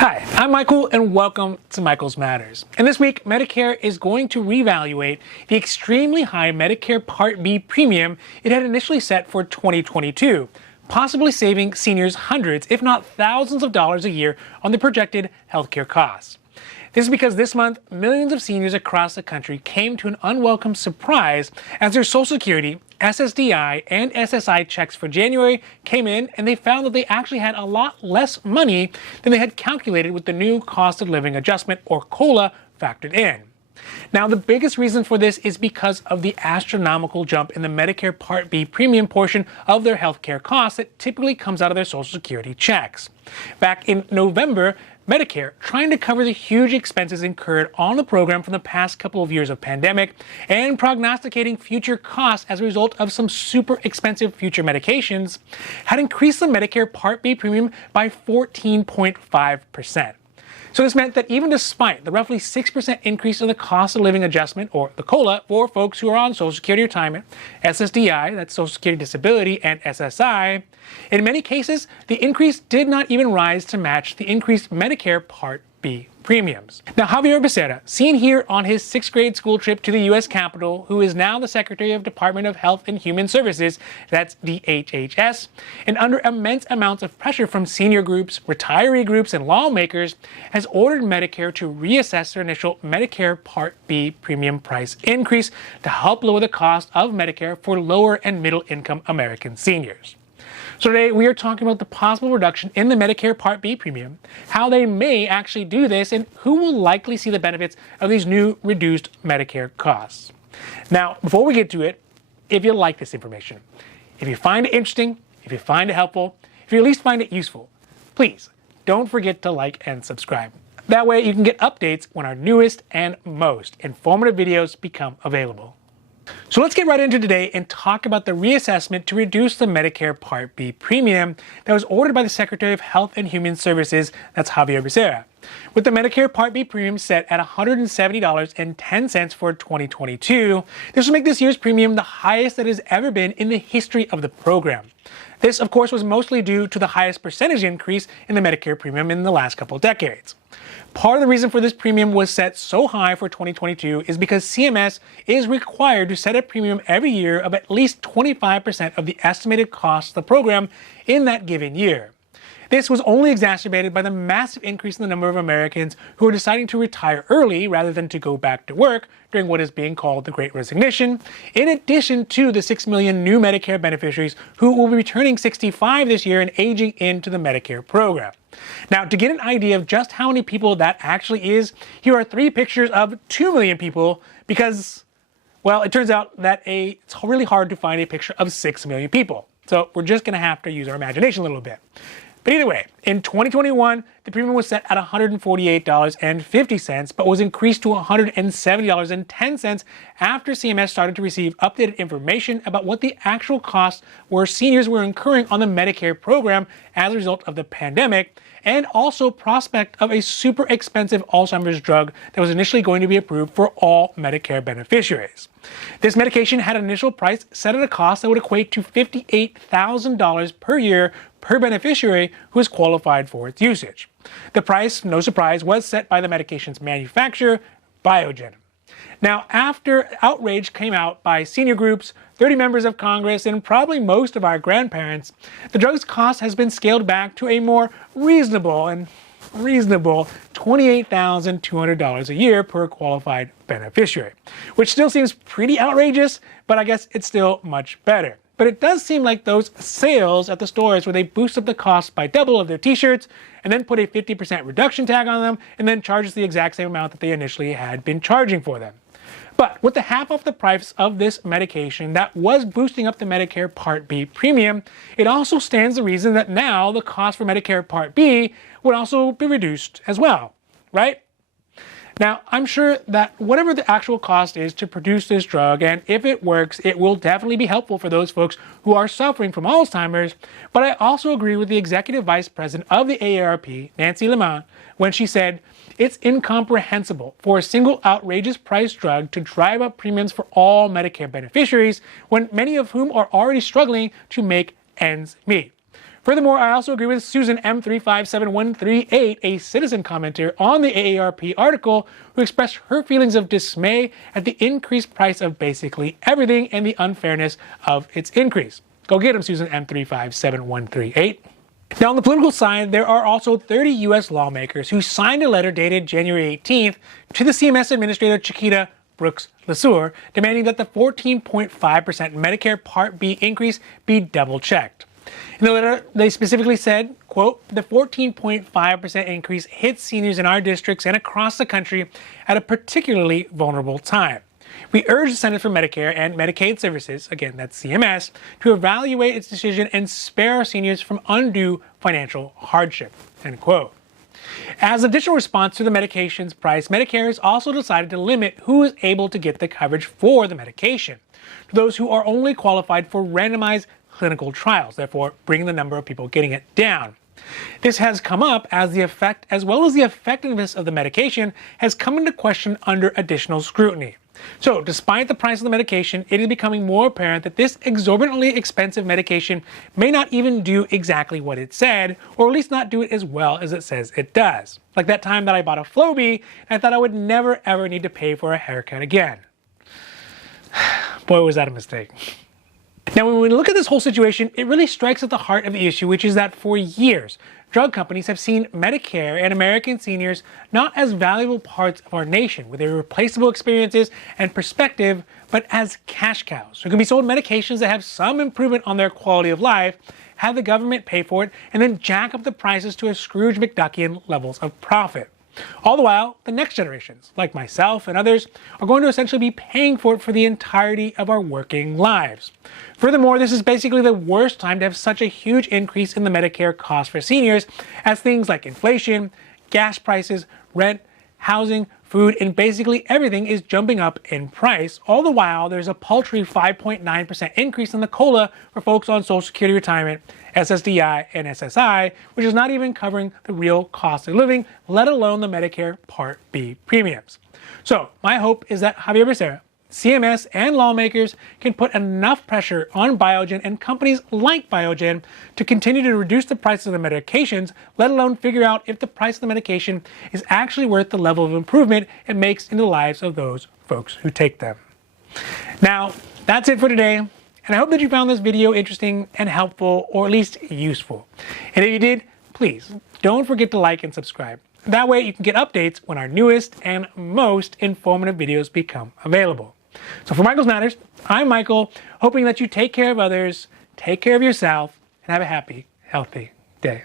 Hi, I'm Michael and welcome to Michael's Matters. And this week, Medicare is going to reevaluate the extremely high Medicare Part B premium it had initially set for 2022, possibly saving seniors hundreds, if not thousands of dollars a year on the projected healthcare costs. This is because this month, millions of seniors across the country came to an unwelcome surprise as their Social Security, SSDI, and SSI checks for January came in and they found that they actually had a lot less money than they had calculated with the new cost of living adjustment, or COLA, factored in. Now, the biggest reason for this is because of the astronomical jump in the Medicare Part B premium portion of their healthcare costs that typically comes out of their Social Security checks. Back in November, Medicare, trying to cover the huge expenses incurred on the program from the past couple of years of pandemic and prognosticating future costs as a result of some super expensive future medications, had increased the Medicare Part B premium by 14.5%. So this meant that even despite the roughly 6% increase in the cost of living adjustment, or the COLA, for folks who are on Social Security retirement, SSDI, that's Social Security Disability, and SSI, in many cases, the increase did not even rise to match the increased Medicare Part B premiums. Now, Javier Becerra, seen here on his 6th grade school trip to the U.S. Capitol, who is now the Secretary of Department of Health and Human Services, that's DHHS, and under immense amounts of pressure from senior groups, retiree groups, and lawmakers, has ordered Medicare to reassess their initial Medicare Part B premium price increase to help lower the cost of Medicare for lower and middle income American seniors. So today we are talking about the possible reduction in the Medicare Part B premium, how they may actually do this, and who will likely see the benefits of these new reduced Medicare costs. Now, before we get to it, if you like this information, if you find it interesting, if you find it helpful, if you at least find it useful, please don't forget to like and subscribe. That way you can get updates when our newest and most informative videos become available. So let's get right into today and talk about the reassessment to reduce the Medicare Part B premium that was ordered by the Secretary of Health and Human Services, that's Javier Becerra. With the Medicare Part B premium set at $170.10 for 2022, this will make this year's premium the highest that it has ever been in the history of the program. This, of course, was mostly due to the highest percentage increase in the Medicare premium in the last couple of decades. Part of the reason for this premium was set so high for 2022 is because CMS is required to set a premium every year of at least 25% of the estimated cost of the program in that given year. This was only exacerbated by the massive increase in the number of Americans who are deciding to retire early rather than to go back to work during what is being called the Great Resignation, in addition to the 6 million new Medicare beneficiaries who will be turning 65 this year and aging into the Medicare program. Now, to get an idea of just how many people that actually is, here are 3 pictures of 2 million people because, well, it turns out that it's really hard to find a picture of 6 million people. So we're just going to have to use our imagination a little bit. But either way, in 2021, the premium was set at $148.50, but was increased to $170.10 after CMS started to receive updated information about what the actual costs were seniors were incurring on the Medicare program as a result of the pandemic, and also prospect of a super expensive Alzheimer's drug that was initially going to be approved for all Medicare beneficiaries. This medication had an initial price set at a cost that would equate to $58,000 per year per beneficiary who is qualified for its usage. The price, no surprise, was set by the medication's manufacturer, Biogen. Now, after outrage came out by senior groups, 30 members of Congress, and probably most of our grandparents, the drug's cost has been scaled back to a more reasonable $28,200 a year per qualified beneficiary, which still seems pretty outrageous, but I guess it's still much better. But it does seem like those sales at the stores where they boost up the cost by double of their t-shirts and then put a 50% reduction tag on them and then charges the exact same amount that they initially had been charging for them. But with the half off the price of this medication that was boosting up the Medicare Part B premium, it also stands to reason that now the cost for Medicare Part B would also be reduced as well, right? Now, I'm sure that whatever the actual cost is to produce this drug, and if it works, it will definitely be helpful for those folks who are suffering from Alzheimer's, but I also agree with the Executive Vice President of the AARP, Nancy Lamont, when she said, "It's incomprehensible for a single outrageous price drug to drive up premiums for all Medicare beneficiaries when many of whom are already struggling to make ends meet. Furthermore, I also agree with Susan M357138, a citizen commenter on the AARP article, who expressed her feelings of dismay at the increased price of basically everything and the unfairness of its increase. Go get him, Susan M357138. Now, on the political side, there are also 30 U.S. lawmakers who signed a letter dated January 18th to the CMS Administrator Chiquita Brooks LeSueur, demanding that the 14.5% Medicare Part B increase be double-checked. In the letter, they specifically said, quote, "The 14.5% increase hits seniors in our districts and across the country at a particularly vulnerable time. We urge the Centers for Medicare and Medicaid Services," again, that's CMS, "to evaluate its decision and spare our seniors from undue financial hardship," end quote. As an additional response to the medication's price, Medicare has also decided to limit who is able to get the coverage for the medication to those who are only qualified for randomized clinical trials, therefore bringing the number of people getting it down. This has come up as the effect, as well as the effectiveness of the medication, has come into question under additional scrutiny. So, despite the price of the medication, it is becoming more apparent that this exorbitantly expensive medication may not even do exactly what it said, or at least not do it as well as it says it does. Like that time that I bought a Flowbee, and I thought I would never ever need to pay for a haircut again. Boy, was that a mistake. Now, when we look at this whole situation, it really strikes at the heart of the issue, which is that for years, drug companies have seen Medicare and American seniors not as valuable parts of our nation with irreplaceable experiences and perspective, but as cash cows who can be sold medications that have some improvement on their quality of life, have the government pay for it, and then jack up the prices to a Scrooge McDuckian levels of profit. All the while, the next generations, like myself and others, are going to essentially be paying for it for the entirety of our working lives. Furthermore, this is basically the worst time to have such a huge increase in the Medicare cost for seniors, as things like inflation, gas prices, rent, housing, food, and basically everything is jumping up in price. All the while, there's a paltry 5.9% increase in the COLA for folks on Social Security retirement, SSDI, and SSI, which is not even covering the real cost of living, let alone the Medicare Part B premiums. So, my hope is that Javier Becerra, CMS, and lawmakers can put enough pressure on Biogen and companies like Biogen to continue to reduce the price of the medications, let alone figure out if the price of the medication is actually worth the level of improvement it makes in the lives of those folks who take them. Now, that's it for today, and I hope that you found this video interesting and helpful, or at least useful. And if you did, please don't forget to like and subscribe. That way you can get updates when our newest and most informative videos become available. So for Michael's Matters, I'm Michael, hoping that you take care of others, take care of yourself, and have a happy, healthy day.